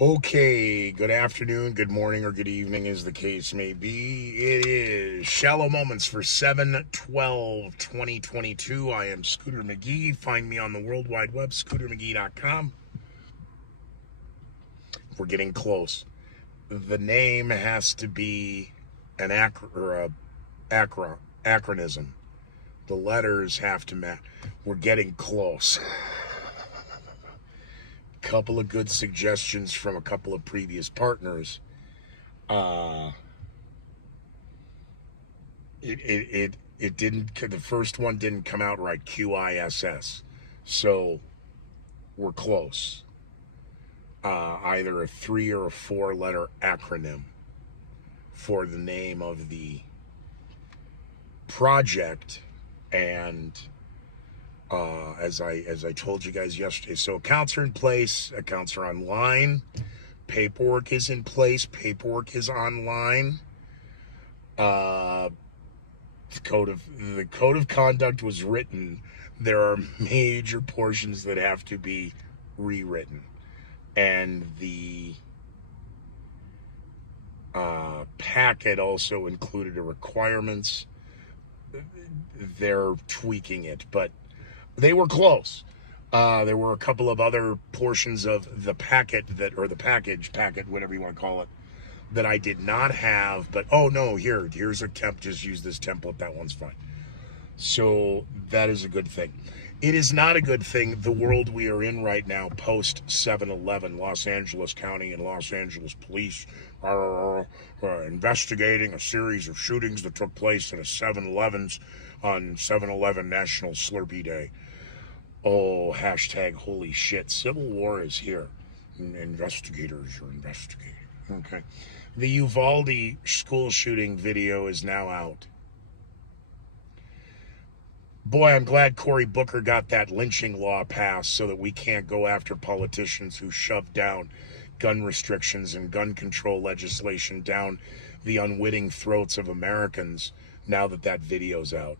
Okay, good afternoon, good morning, or good evening, as the case may be. It is Shallow Moments for 7/12/2022. I am Scooter McGee. Find me on the World Wide Web, scootermcgee.com. We're getting close. The name has to be an acronym. The letters have to match. We're getting close. Couple of good suggestions from a couple of previous partners. It didn't, the first one didn't come out right, QISS. So we're close. Either a 3 or a 4 letter acronym for the name of the project. And as I told you guys yesterday, so accounts are in place, accounts are online, paperwork is in place, paperwork is online. The code of conduct was written. There are major portions that have to be rewritten, and the packet also included a requirements. They're tweaking it, but they were close. There were a couple of other portions of the packet or the package, whatever you want to call it, that I did not have. But oh no, here's a temp. Just use this template. That one's fine. So that is a good thing. It is not a good thing, the world we are in right now, post 7/11. Los Angeles County and Los Angeles Police are investigating a series of shootings that took place at a 7-Elevens on 7/11 National Slurpee Day. Oh, hashtag holy shit. Civil war is here. Investigators are investigating. Okay. The Uvalde school shooting video is now out. Boy, I'm glad Cory Booker got that lynching law passed so that we can't go after politicians who shove down gun restrictions and gun control legislation down the unwitting throats of Americans now that that video's out.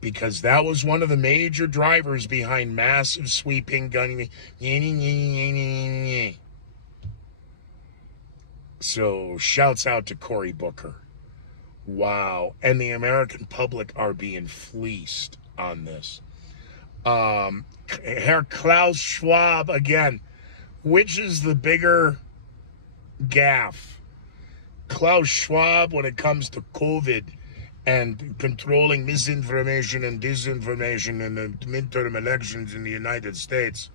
Because that was one of the major drivers behind massive sweeping gun. So shouts out to Cory Booker. Wow. And the American public are being fleeced on this. Herr Klaus Schwab, again, which is the bigger gaffe? Klaus Schwab, when it comes to COVID and controlling misinformation and disinformation in the midterm elections in the United States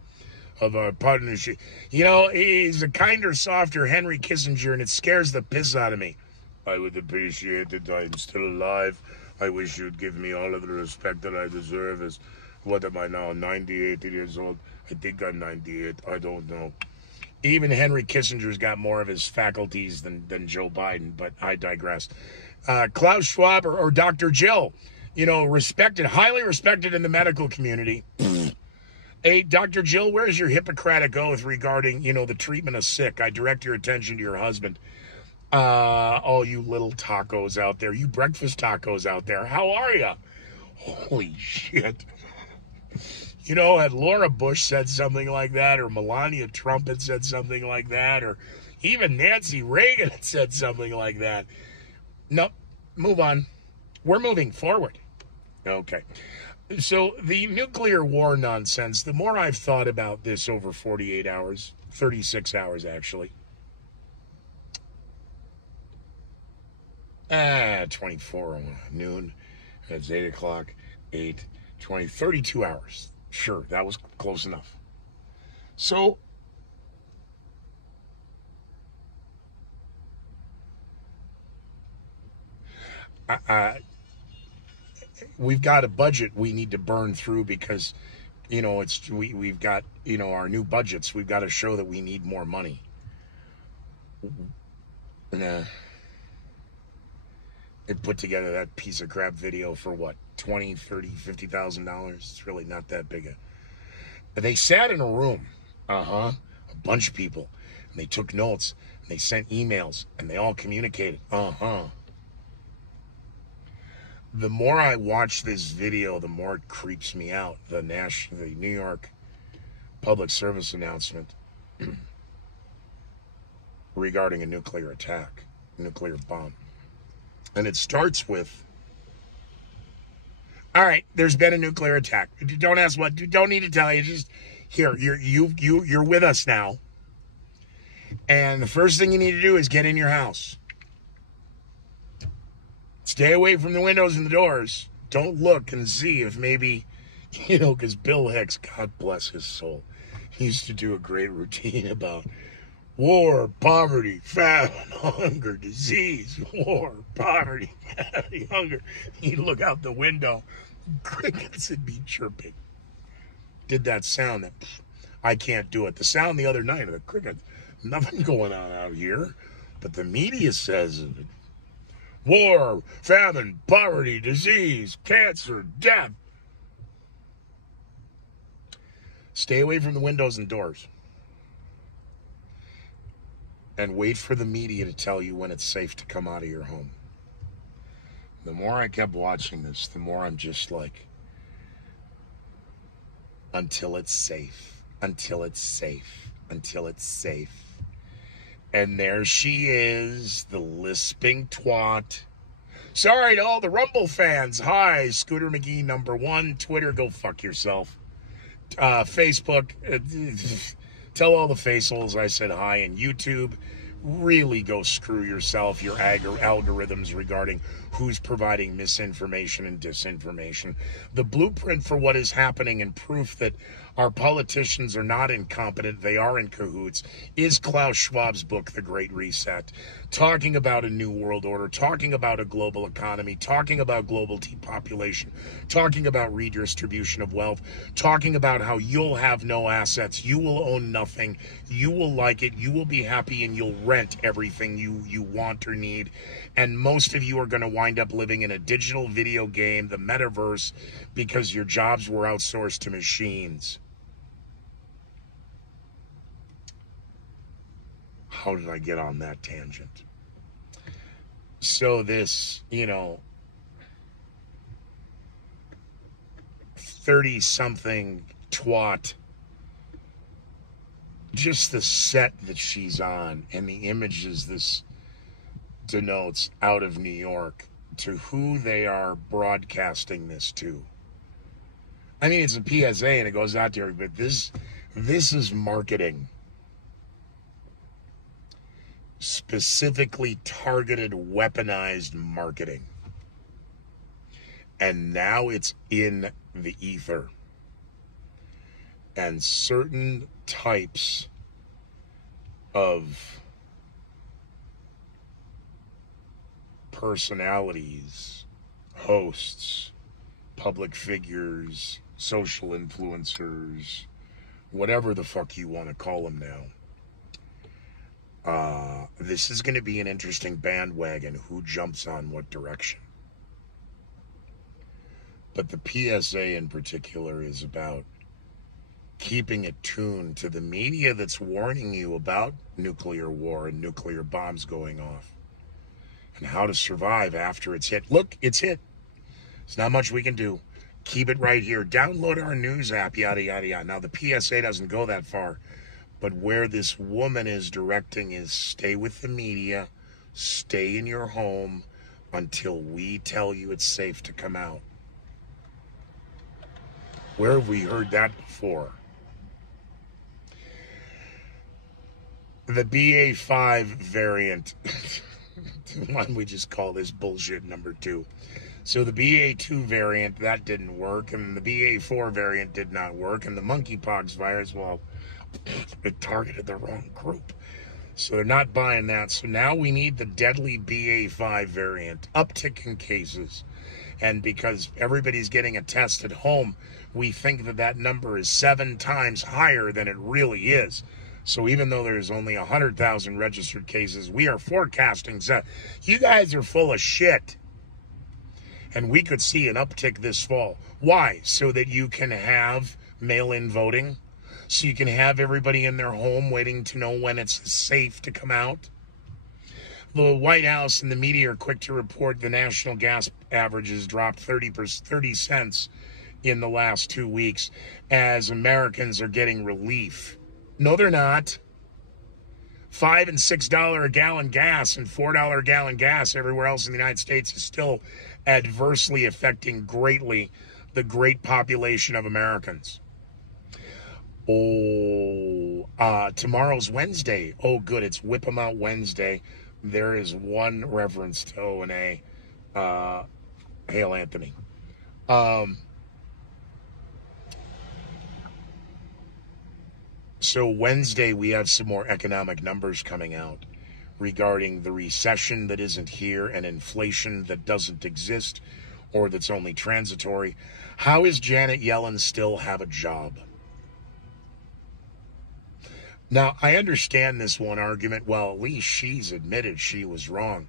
of our partnership. You know, he's a kinder, softer Henry Kissinger, and it scares the piss out of me. I would appreciate it. I'm still alive. I wish you'd give me all of the respect that I deserve. As what am I now, 98 years old? I think I'm 98. I don't know. Even Henry Kissinger's got more of his faculties than Joe Biden, but I digress. Klaus Schwab or Dr. Jill, you know, respected, highly respected in the medical community. Hey, Dr. Jill, where's your Hippocratic oath regarding, you know, the treatment of sick? I direct your attention to your husband. Oh, you little tacos out there, you breakfast tacos out there, how are you? Holy shit. You know, had Laura Bush said something like that, or Melania Trump had said something like that, or even Nancy Reagan had said something like that. Nope, move on. We're moving forward. Okay. So the nuclear war nonsense, the more I've thought about this over 48 hours, 36 hours actually, 24 noon, it's 8 o'clock, 8, 20, 32 hours. Sure, that was close enough. So, we've got a budget we need to burn through because, you know, we've got, you know, our new budgets. We've got to show that we need more money. And, it put together that piece of crap video for what, $20, $30, $50,000. It's really not that big. They sat in a room, a bunch of people, and they took notes, and they sent emails, and they all communicated, The more I watch this video, the more it creeps me out. The New York public service announcement. regarding a nuclear attack, nuclear bomb. And it starts with, all right, there's been a nuclear attack. Don't ask what, don't need to tell you, just here, you're with us now. And the first thing you need to do is get in your house. Stay away from the windows and the doors. Don't look and see if maybe, because Bill Hicks, God bless his soul, he used to do a great routine about war, poverty, famine, hunger, disease, war, poverty, famine, hunger. He'd look out the window, crickets would be chirping. Did that sound that I can't do it. The sound the other night of the crickets, nothing going on out here, but the media says war, famine, poverty, disease, cancer, death. Stay away from the windows and doors. And wait for the media to tell you when it's safe to come out of your home. The more I kept watching this, the more I'm just like, until it's safe, until it's safe, until it's safe. And there she is, the lisping twat. Sorry to all the Rumble fans. Hi, Scooter McGee #1. Twitter, go fuck yourself. Facebook, tell all the faceholes I said hi. And YouTube, really go screw yourself, your algorithms regarding who's providing misinformation and disinformation. The blueprint for what is happening and proof that our politicians are not incompetent, they are in cahoots, is Klaus Schwab's book, The Great Reset, talking about a new world order, talking about a global economy, talking about global depopulation, talking about redistribution of wealth, talking about how you'll have no assets, you will own nothing, you will like it, you will be happy, and you'll rent everything you want or need. And most of you are going to wind up living in a digital video game, the metaverse, because your jobs were outsourced to machines. How did I get on that tangent? So this, 30-something twat, just the set that she's on and the images this denotes out of New York, to who they are broadcasting this to. I mean, it's a PSA and it goes out there, but this is marketing. Specifically targeted, weaponized marketing. And now it's in the ether. And certain types of personalities, hosts, public figures, social influencers, whatever the fuck you want to call them now. This is going to be an interesting bandwagon, who jumps on what direction. But the PSA in particular is about keeping it tuned to the media that's warning you about nuclear war and nuclear bombs going off and how to survive after it's hit. Look, it's hit. There's not much we can do. Keep it right here. Download our news app, yada, yada, yada. Now, the PSA doesn't go that far. But where this woman is directing is stay with the media, stay in your home until we tell you it's safe to come out. Where have we heard that before? The BA5 variant, why don't we just call this bullshit #2? So the BA2 variant, that didn't work, and the BA4 variant did not work, and the monkeypox virus, well, it targeted the wrong group. So they're not buying that. So now we need the deadly BA5 variant, uptick in cases. And because everybody's getting a test at home, we think that that number is 7 times higher than it really is. So even though there's only 100,000 registered cases, we are forecasting. You guys are full of shit. And we could see an uptick this fall. Why? So that you can have mail-in voting. So you can have everybody in their home waiting to know when it's safe to come out. The White House and the media are quick to report the national gas averages dropped 30 cents in the last 2 weeks as Americans are getting relief. No, they're not. $5 and $6 a gallon gas and $4 a gallon gas everywhere else in the United States is still adversely affecting greatly the great population of Americans. Oh, tomorrow's Wednesday. Oh, good. It's Whip 'em Out Wednesday. There is one reference to O&A. Hail Anthony. So Wednesday, we have some more economic numbers coming out regarding the recession that isn't here and inflation that doesn't exist or that's only transitory. How is Janet Yellen still have a job? Now, I understand this one argument. Well, at least she's admitted she was wrong.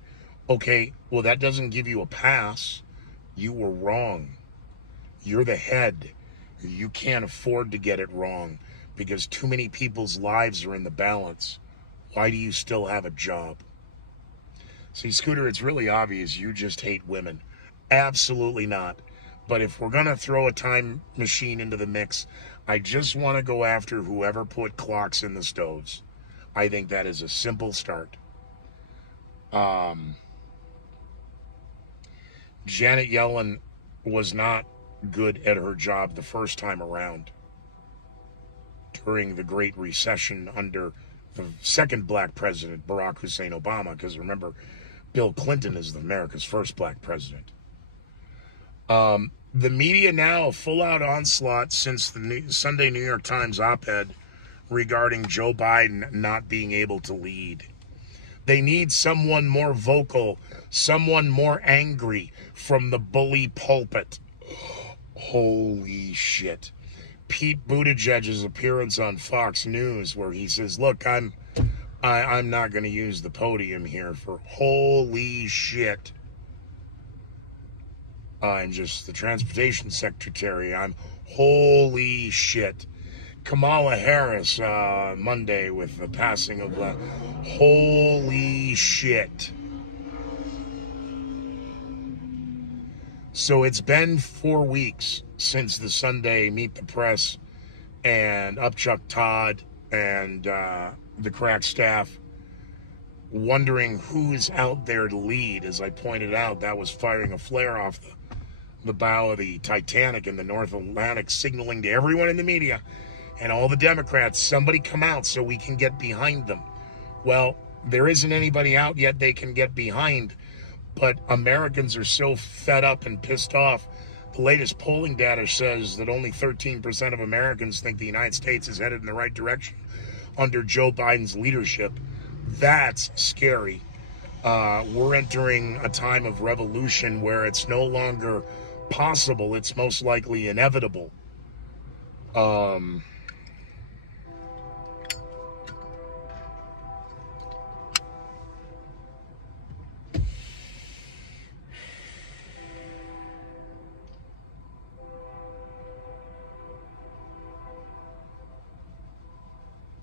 Okay, well, that doesn't give you a pass. You were wrong. You're the head. You can't afford to get it wrong because too many people's lives are in the balance. Why do you still have a job? See, Scooter, it's really obvious you just hate women. Absolutely not. But if we're going to throw a time machine into the mix, I just want to go after whoever put clocks in the stoves. I think that is a simple start. Janet Yellen was not good at her job the first time around during the Great Recession under the second black president, Barack Hussein Obama, because remember, Bill Clinton is America's first black president. The media now, a full-out onslaught since the Sunday New York Times op-ed regarding Joe Biden not being able to lead. They need someone more vocal, someone more angry from the bully pulpit. Holy shit. Pete Buttigieg's appearance on Fox News where he says, look, I'm not going to use the podium here for holy shit. I'm just the transportation secretary. I'm holy shit. Kamala Harris Monday with the passing of holy shit. So it's been 4 weeks since the Sunday Meet the Press and Upchuck Todd and the crack staff wondering who's out there to lead. As I pointed out, that was firing a flare off the bow of the Titanic in the North Atlantic, signaling to everyone in the media and all the Democrats, somebody come out so we can get behind them. Well, there isn't anybody out yet they can get behind, but Americans are so fed up and pissed off. The latest polling data says that only 13% of Americans think the United States is headed in the right direction under Joe Biden's leadership. That's scary. We're entering a time of revolution where it's no longer possible, it's most likely inevitable.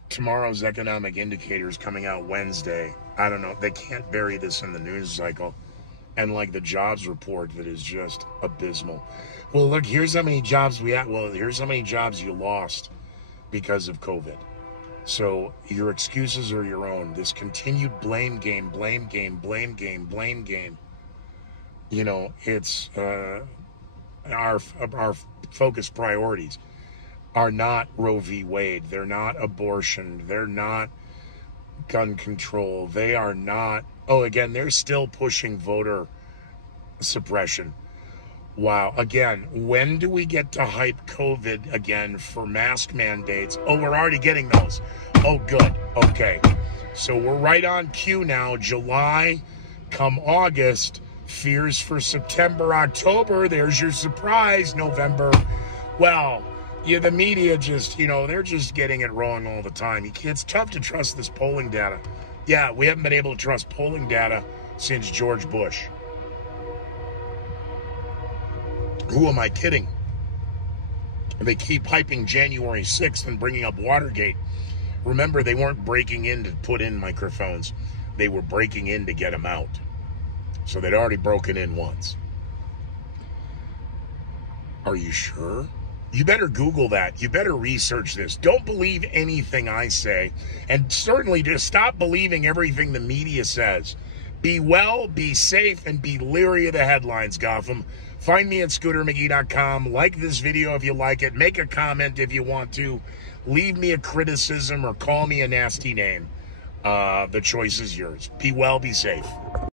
Tomorrow's economic indicators coming out Wednesday. I don't know. They can't bury this in the news cycle. And like the jobs report that is just abysmal. Well, look, here's how many jobs we had. Well, here's how many jobs you lost because of COVID. So your excuses are your own. This continued blame game. You know, it's our focus priorities are not Roe v. Wade. They're not abortion. They're not gun control. They are not. Oh, again, they're still pushing voter suppression. Wow. Again, when do we get to hype COVID again for mask mandates? Oh, we're already getting those. Oh, good. Okay. So we're right on cue now. July, come August, fears for September, October. There's your surprise, November. Well, yeah, the media just, they're just getting it wrong all the time. It's tough to trust this polling data. Yeah, we haven't been able to trust polling data since George Bush. Who am I kidding? They keep hyping January 6th and bringing up Watergate. Remember, they weren't breaking in to put in microphones. They were breaking in to get them out. So they'd already broken in once. Are you sure? You better Google that. You better research this. Don't believe anything I say. And certainly just stop believing everything the media says. Be well, be safe, and be leery of the headlines, Gotham. Find me at ScooterMcGee.com. Like this video if you like it. Make a comment if you want to. Leave me a criticism or call me a nasty name. The choice is yours. Be well, be safe.